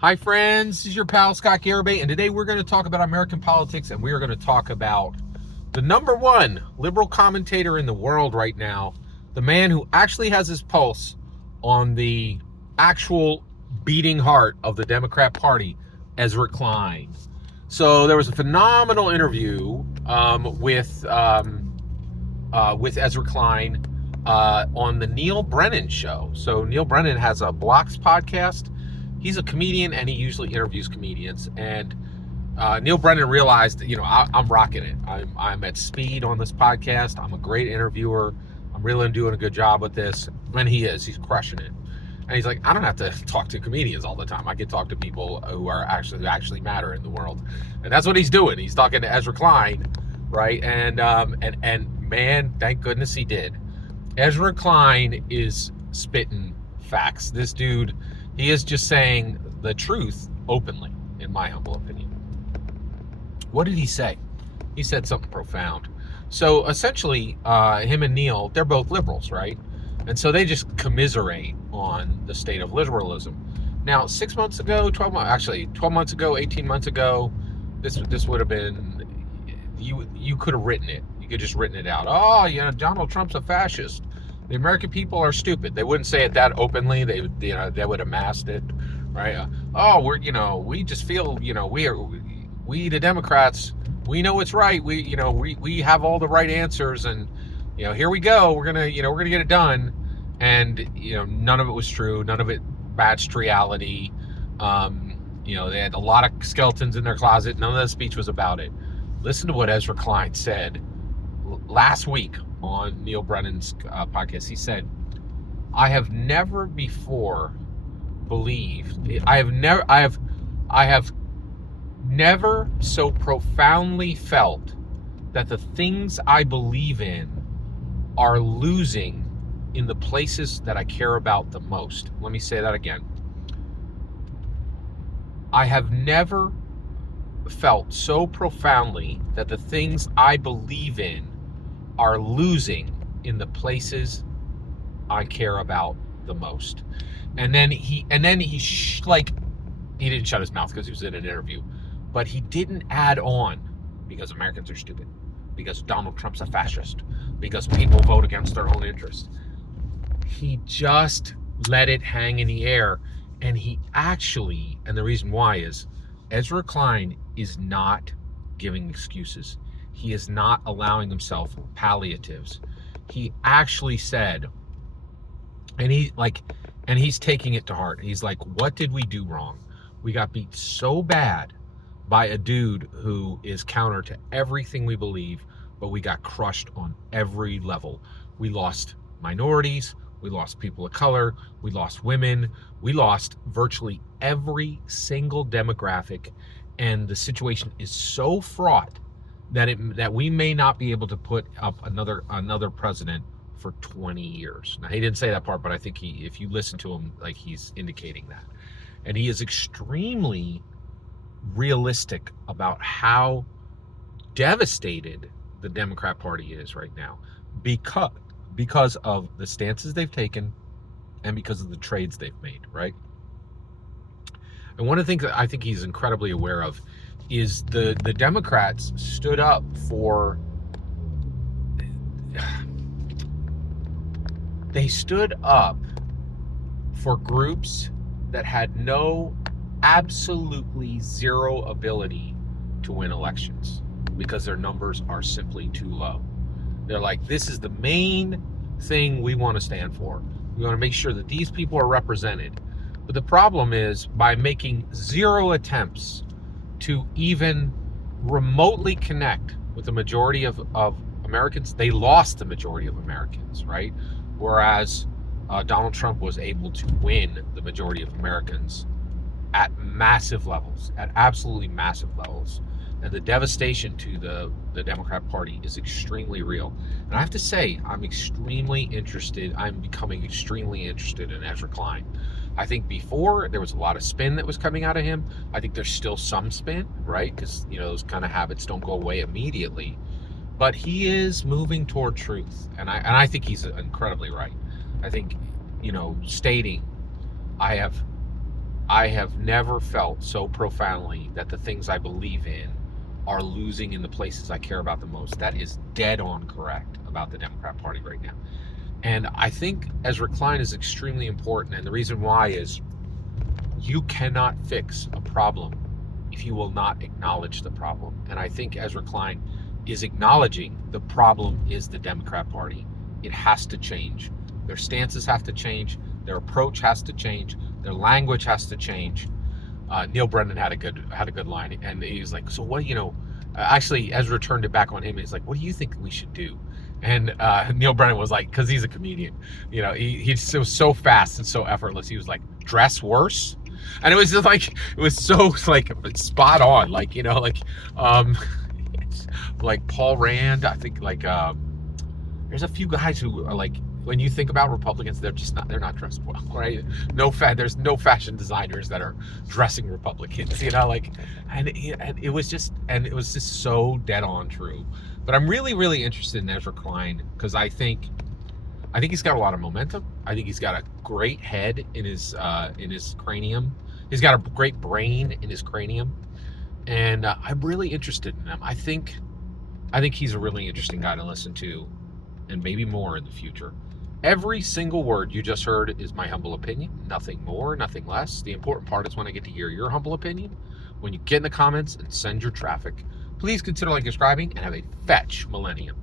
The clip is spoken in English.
Hi friends, this is your pal Scott Garibay, and today we're going to talk about American politics, and we are going to talk about the number one liberal commentator in the world right now, the man who actually has his pulse on the actual beating heart of the Democrat Party, Ezra Klein. So there was a phenomenal interview with Ezra Klein on the Neil Brennan show. So Neil Brennan has a Blocks podcast. He's a comedian and he usually interviews comedians. And Neil Brennan realized, I'm rocking it. I'm at speed on this podcast. I'm a great interviewer. I'm really doing a good job with this. And he is. He's crushing it. And he's like, I don't have to talk to comedians all the time. I can talk to people who actually matter in the world. And that's what he's doing. He's talking to Ezra Klein, right? And man, thank goodness he did. Ezra Klein is spitting facts. This dude, he is just saying the truth openly, in my humble opinion. What did he say? He said something profound. So essentially, him and Neil, they're both liberals, right? And so they just commiserate on the state of liberalism. Now, 6 months ago, 12 months ago, 18 months ago, this would have been, you could have written it. You could just written it out. Oh, Donald Trump's a fascist. The American people are stupid. They wouldn't say it that openly. They would have masked it, right? We just feel, we the Democrats, we know it's right. We have all the right answers, and here we go. We're gonna get it done. And none of it was true. None of it matched reality. They had a lot of skeletons in their closet. None of the speech was about it. Listen to what Ezra Klein said last week on Neil Brennan's podcast. He said, I have never before believed, I have never so profoundly felt that the things I believe in are losing in the places that I care about the most. Let me say that again. I have never felt so profoundly that the things I believe in are losing in the places I care about the most. And then he didn't shut his mouth because he was in an interview, but he didn't add on because Americans are stupid, because Donald Trump's a fascist, because people vote against their own interests. He just let it hang in the air, and and the reason why is Ezra Klein is not giving excuses. He is not allowing himself palliatives. He actually said, and he's taking it to heart. He's like, what did we do wrong? We got beat so bad by a dude who is counter to everything we believe, but we got crushed on every level. We lost minorities, we lost people of color, we lost women, we lost virtually every single demographic, and the situation is so fraught that we may not be able to put up another president for 20 years. Now, he didn't say that part, but I think if you listen to him, like, he's indicating that. And he is extremely realistic about how devastated the Democrat Party is right now because of the stances they've taken and because of the trades they've made, right? And one of the things that I think he's incredibly aware of is the Democrats stood up for groups that had absolutely zero ability to win elections because their numbers are simply too low. They're like, this is the main thing we want to stand for. We want to make sure that these people are represented. But the problem is, by making zero attempts to even remotely connect with the majority of Americans, they lost the majority of Americans, right? Whereas Donald Trump was able to win the majority of Americans at massive levels, at absolutely massive levels. And the devastation to the Democrat Party is extremely real. And I have to say, I'm becoming extremely interested in Ezra Klein. I think before there was a lot of spin that was coming out of him. I think there's still some spin, right? Because those kind of habits don't go away immediately. But he is moving toward truth, and I think he's incredibly right. I think stating, I I have never felt so profoundly that the things I believe in are losing in the places I care about the most. That is dead on correct about the Democrat Party right now. And I think Ezra Klein is extremely important. And the reason why is you cannot fix a problem if you will not acknowledge the problem. And I think Ezra Klein is acknowledging the problem is the Democrat Party. It has to change. Their stances have to change. Their approach has to change. Their language has to change. Neil Brennan had a good line, and he was like, "So what? Actually, Ezra turned it back on him. He's like, "What do you think we should do?" And Neil Brennan was like, "Because he's a comedian, he was so fast and so effortless. He was like, dress worse." And it was just like, it was so like spot on, like Paul Rand. I think there's a few guys who are like, when you think about Republicans, they're not dressed well, right? There's no fashion designers that are dressing Republicans, and it was just so dead on true. But I'm really, really interested in Ezra Klein because I think he's got a lot of momentum. I think he's got a great head in his cranium. He's got a great brain in his cranium, and I'm really interested in him. I think he's a really interesting guy to listen to, and maybe more in the future. Every single word you just heard is my humble opinion. Nothing more, nothing less. The important part is when I get to hear your humble opinion. When you get in the comments and send your traffic, please consider subscribing and have a fetch millennium.